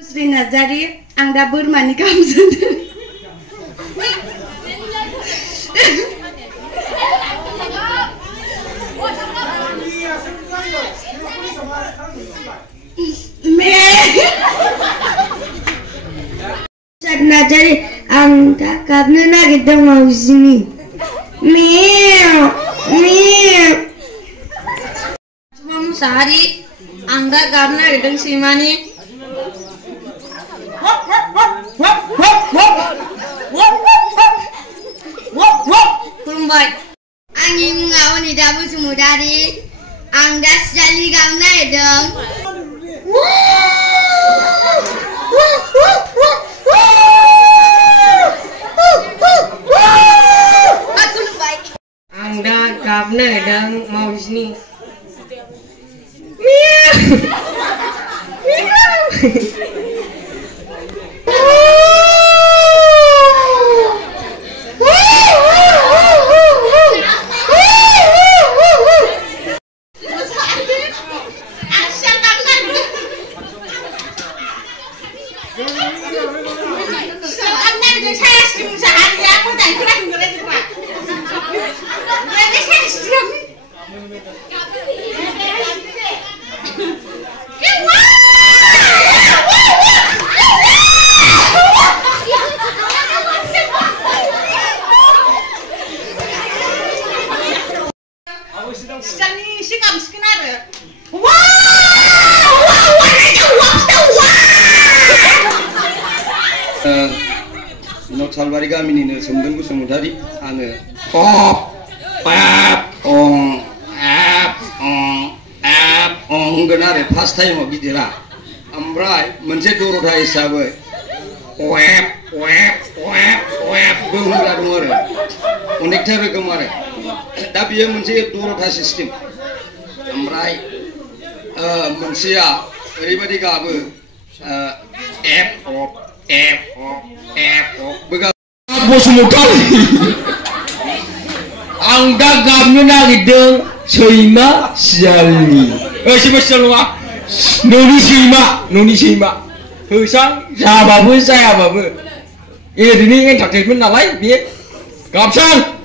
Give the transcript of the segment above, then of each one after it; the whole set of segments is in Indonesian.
Sri Nazari, ang da bourmani kamsandar. Sri Nazari, ang da kabna nagidang mausini. Cuma sehari, ang da kabna nagidang simani. Kurumbai, angin mengawal di dalam semudari, angdas jali gamna edeng. Kurumbai, angda gamna edeng mau di sini. Salwari gamini semdengku semudari ane pop pap ong genare first time gidira amrai menje doro dai sabe web bunga dungore unik tere kemare tapi yang menje doro dai system amrai mensia everybody gabe begal bos mukali angga gamnya nagideng seima siali siapa selwa noni sima husang siapa pun saya apa pun ini kan tak pun nalai dia kapsang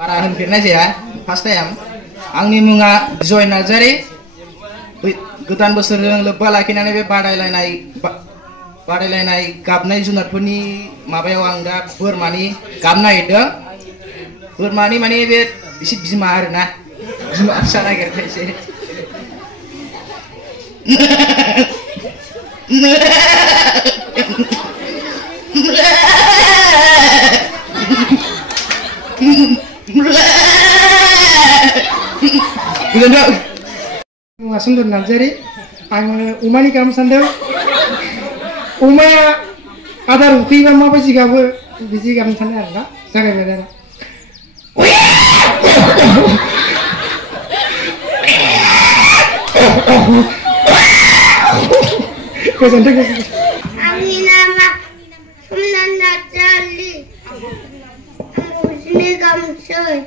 Parahan fitness ya, first time. Angni munga join Nazari. Gutan besar yang lebah lagi nane be padai lainai kapnai sunat puni mabai wangga bermani kapnai itu bermani mani be bisi mahar nah cuma sana kerja sih. Sundur Nazari, ang umani kamu sandal, umaya ada rupi kamu apa sih kamu bisi kamu sandal enggak? Saya beda. Aminama, Sunan Nazari, ini kamu soy.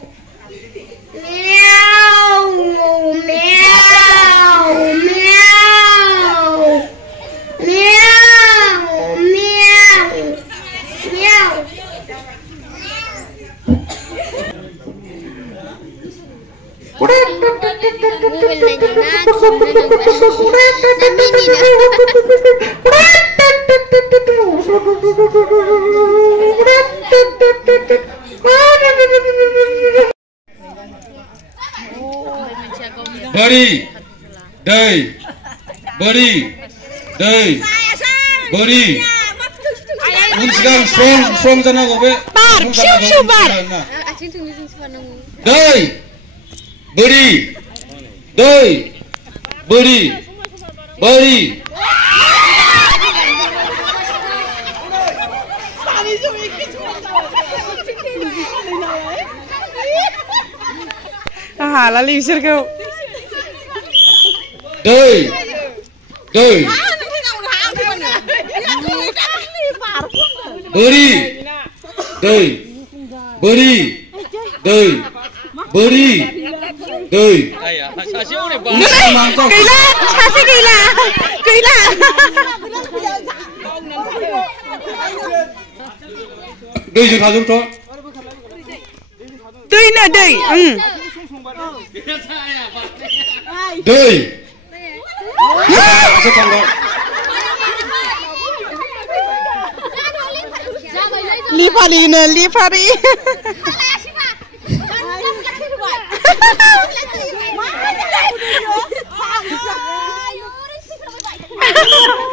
Beri, उन सिगां स्ट्रं जानांगौ बे बार फिउ फिउ बार आथिं थोंनैजों सोफानांगौ दै बोरि दै बोरि बोरि हालालै बिसोरखौ दै दै बोरि दै बोरि दै बोरि दै गैला सासे गैला गैला दैजों थाजोबथ' दैनो दै दै एसे थांबाय लिपारिनो लिपारि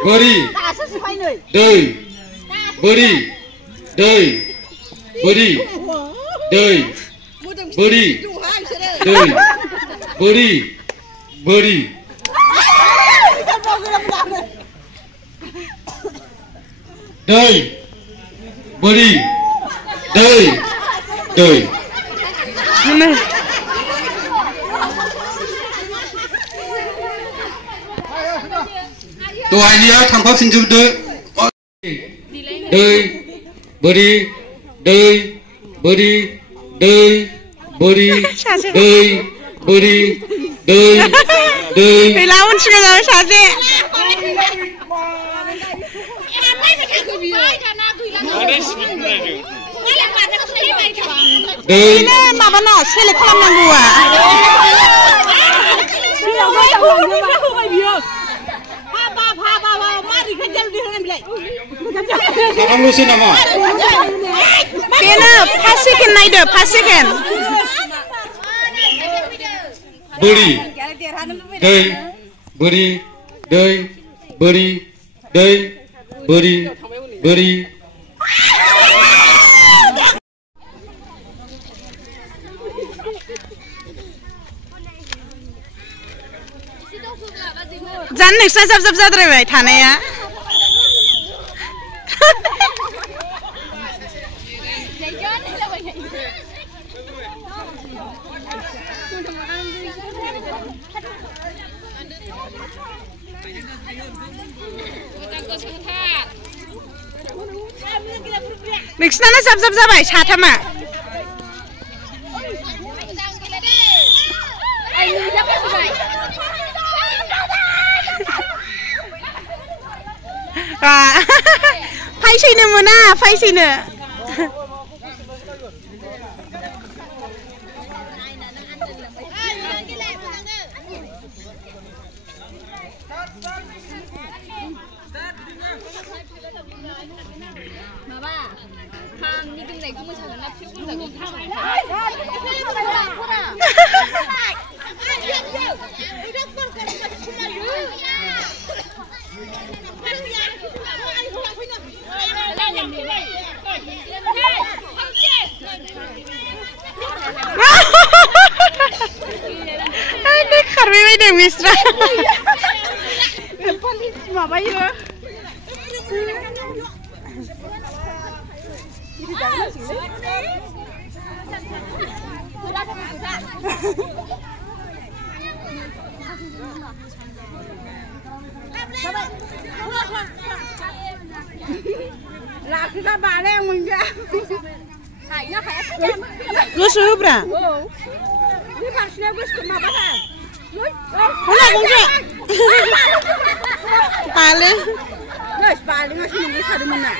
बोरि दै बोरि दै बोरि दै बोरि दै बोरि बोरि दै बोरि दै दै दहायनिया थांफाफिनजोबदो दै बोरि दै बोरि दै बोरि दै बोरि दै दै गैला उनसिगां जाबाय सासे बेनो माबाना सेलेक्ट खालामनांगौआ साथामल'सै नामा बेनो 5 सेकेन्ड नायदो 5 सेकेन्ड बोरि दै बोरि दै बोरि दै बोरि बोरि जान नोंस्रा जाब जाब जाद्रायबाय थानाया नोंसिनानो जाब जाब जाबाय साथामा फायसैनो मोना फायसैनो माबा खामनि दोननायखौ मोसागोन ना फिउ मोसागोन खारबाय बायदों मिस्रा माबायो लाखिगा बाले मोनजा गोसो होब्रा बे फारसेना गोसो माबाथा होला गंसे बाले नोस बालेङासो मोनखादोंमोन ना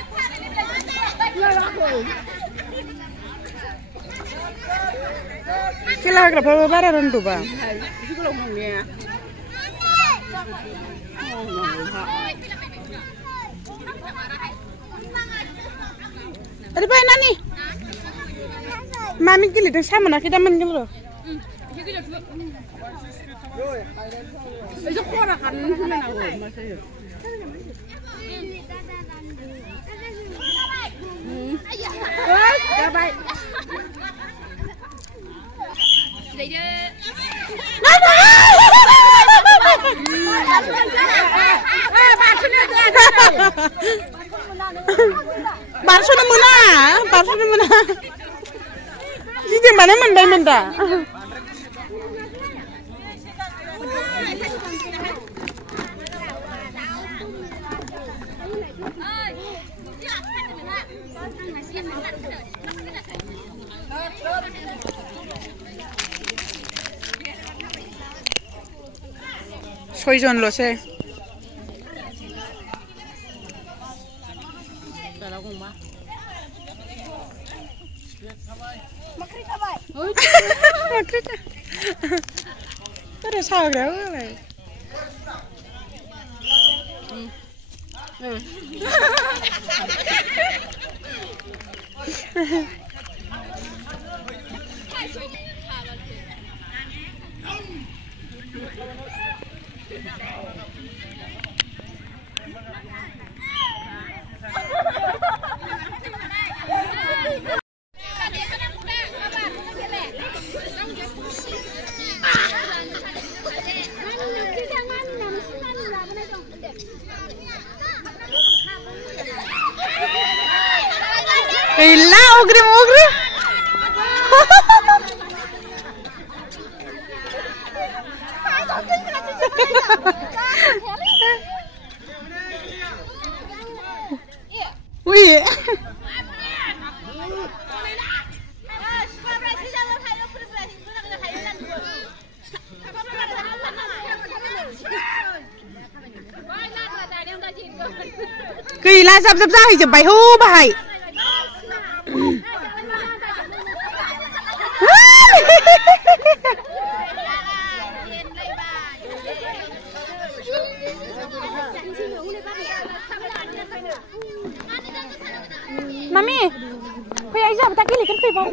खेला होग्राफ्राबो बारा रोंदोंबा एसे गोलाव मोननाया अरे बाय नानी मामी गेलेदों सा मोनाखै दा मोनगोन र' एसे खरा खारनानै होनांगौ Barsana muna. Ide mana moनबायमोन दा? सयजनल'सै Ada sagra boleh. Gila, ogre. Wih. Gila, sắp ra thì chụp bài hú bài. Mami, kaya aja tak kili kan kaya bau.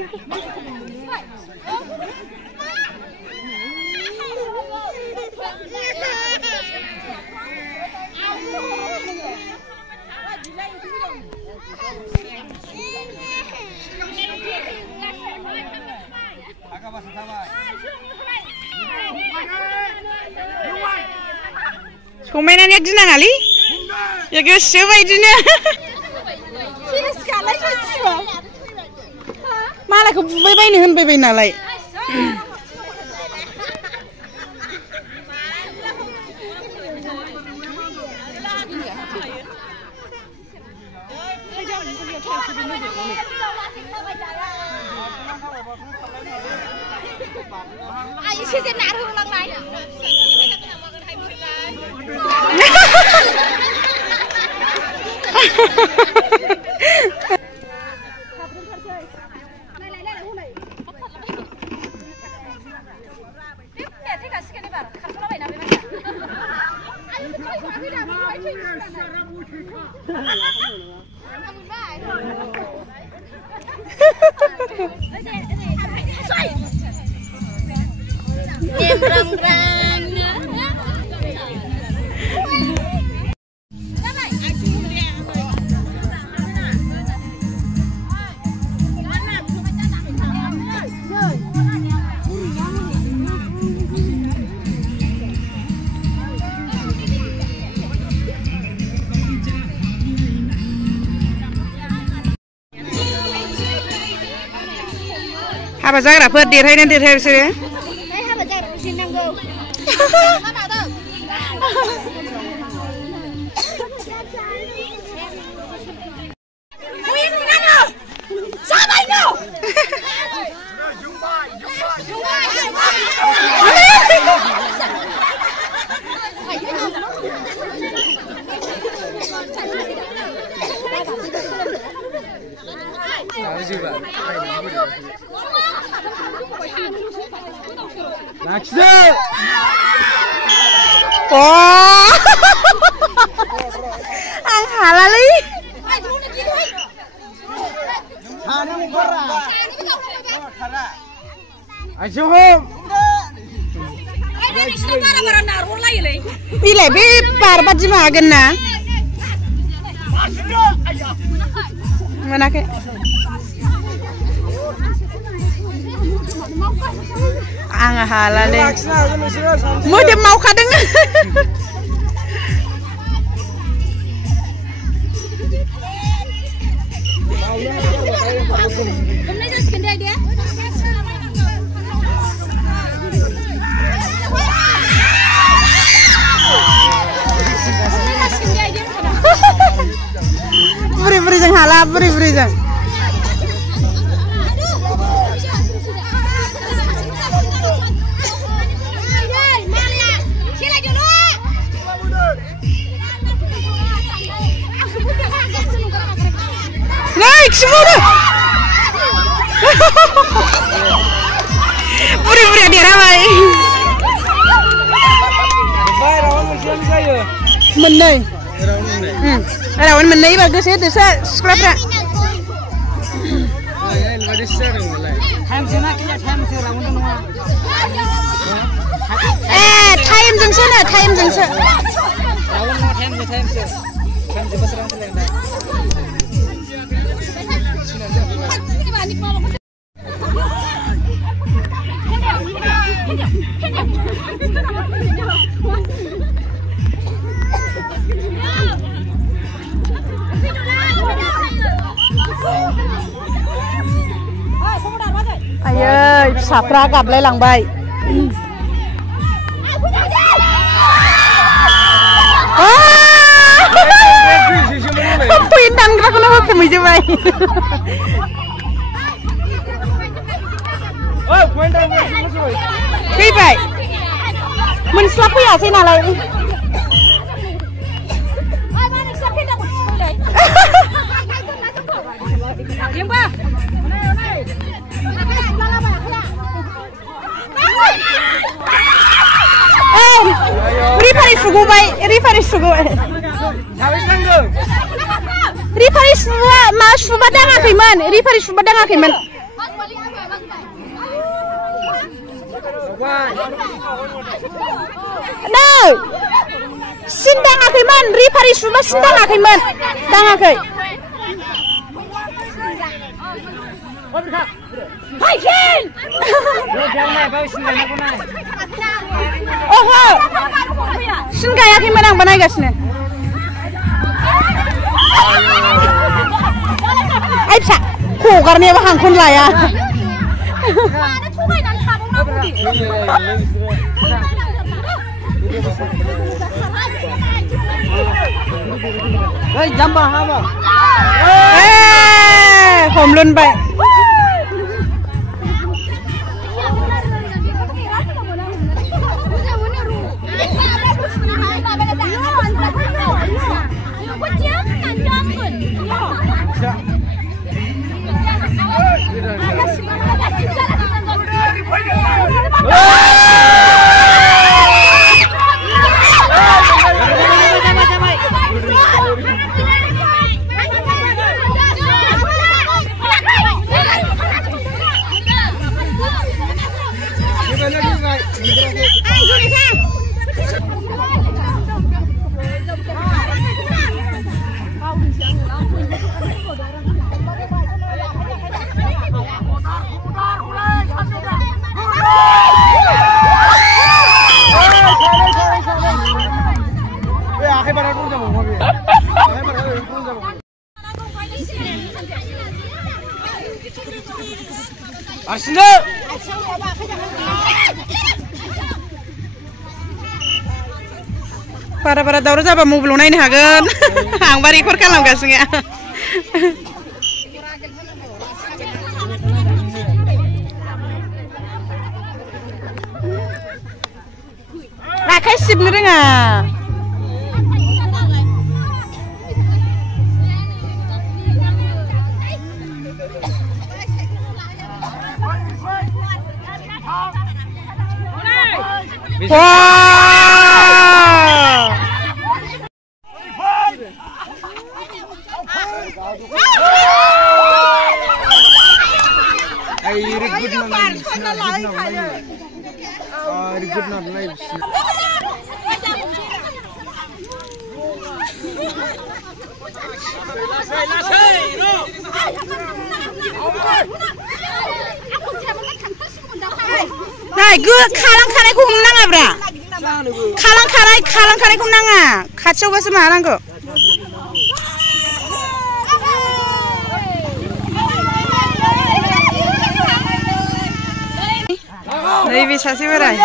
Komenan jak dina ngali? Jak sesuai dina. Malah ke bye-bye nalai. Ai sih naruh ulang lagi. Apa जाग्राफोर देरहायना देरहायासै? Haба जाग्रा बिसिन नांगौ. Oh, ang halali. Pile be parbat jima agenna. Mana ke? Ang halali. Mo dem mau kadang. Kemudian terus gendai dia. Beri jeng halap, beri jeng. Naik semua dah. Beri dia ramai. Menai. Rawan menai bagus ya, tu saya scrap dah. Time jeng sana, time jeng sana. Ayo, sapra gablay lang bay. Pindang kita kena apa meja bay. Oh, pindang. Kaya bay. Menslap ya sih nalai. Rifari sugu bay, rifari sugu. Rifari suga mas subadang akiman, rifari subadang akiman. No, sindang akiman, rifari suba sindang akiman, dang akai. Hai Shin! Oh, Shin kaya akiman ang banay gasne. Ay sa, kugar niya ba hangkon laya? Hey, jamba hama. Home loan bay. Arsene. Para daur jaba mobil naik hagen. Ang bari ikut kalam gasnya. Rakai sip ni renga. Wow! Nah, gue kalang-kalang ku menang abra. Kalang-kalang ku menang ah. Kacau gak semarang kok. सासे बोराय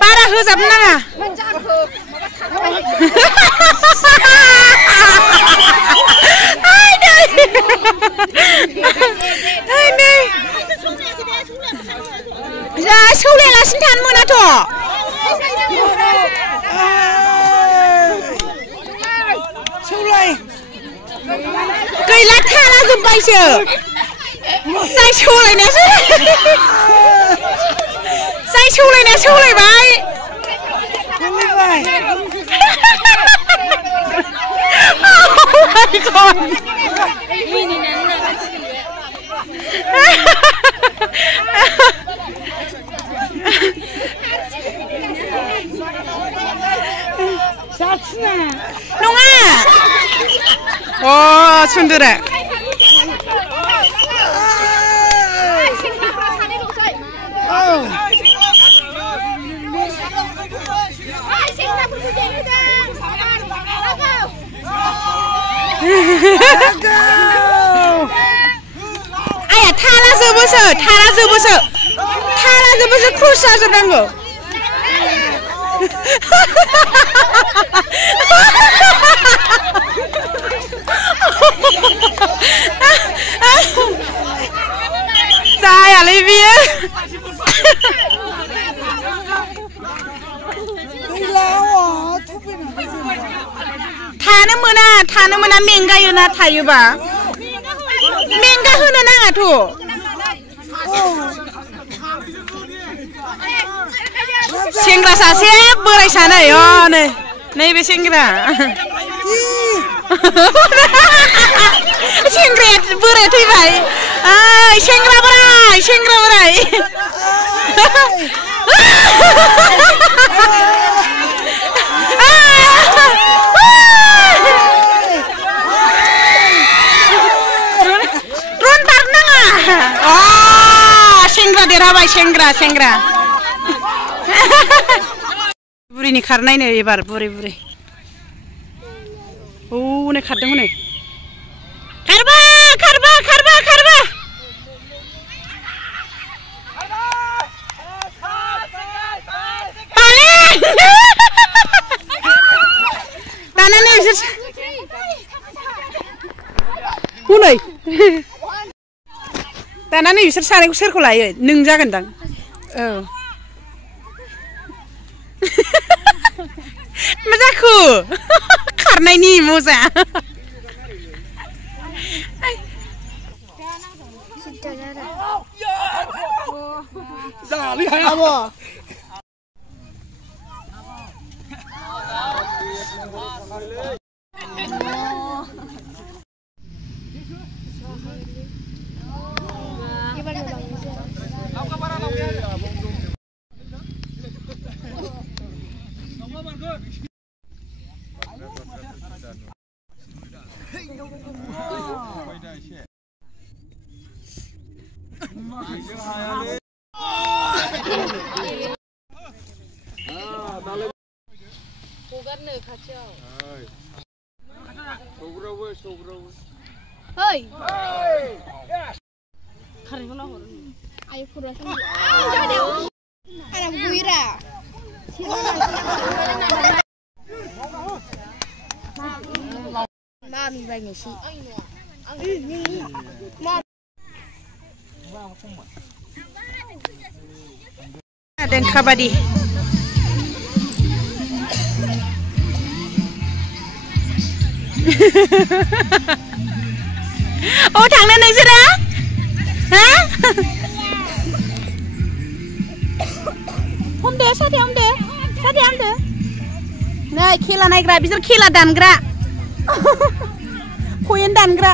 बारा होजाबनो नाङा जा सौलायालासिनो थानो मोनाथ' सौलाय गैला थाला जोब्बायसो जाय सौलायनायासो जाय सौलायनाया सौलायबाय नङा अ सुन्दुरा आया थाला जोबोसो खुस जाजोबनांगौ जायालै बियो थानो मोना मेंगायोना थायोबा मेंगा होनो नाङाथ' सेंग्रा सासे बोराय सानै नैबे सेंग्रा सेंग्राया बोराय थैबाय सेंग्रा बोराय सेंग्रा देरहाबाय सेंग्रा बुरिनि खारनाय नै एबार बुरै हनै खारदों हनै खारबा दाना नै बिसोर हनै दाना नै बिसोर सानैखौ सोरखौ लायो नों जागोनदां मा जाखो खारनायनि मजा जालै हाया आब' Hei. Karena lo hor. Ayo kurang. Ada buira. Mami banyak sih. Ada kabadi. Oh थांनो नोंसोरो हा हमदो साथे हमदो नै खेला नायग्रा बिसोर खेला दानग्रा पयेन दानग्रा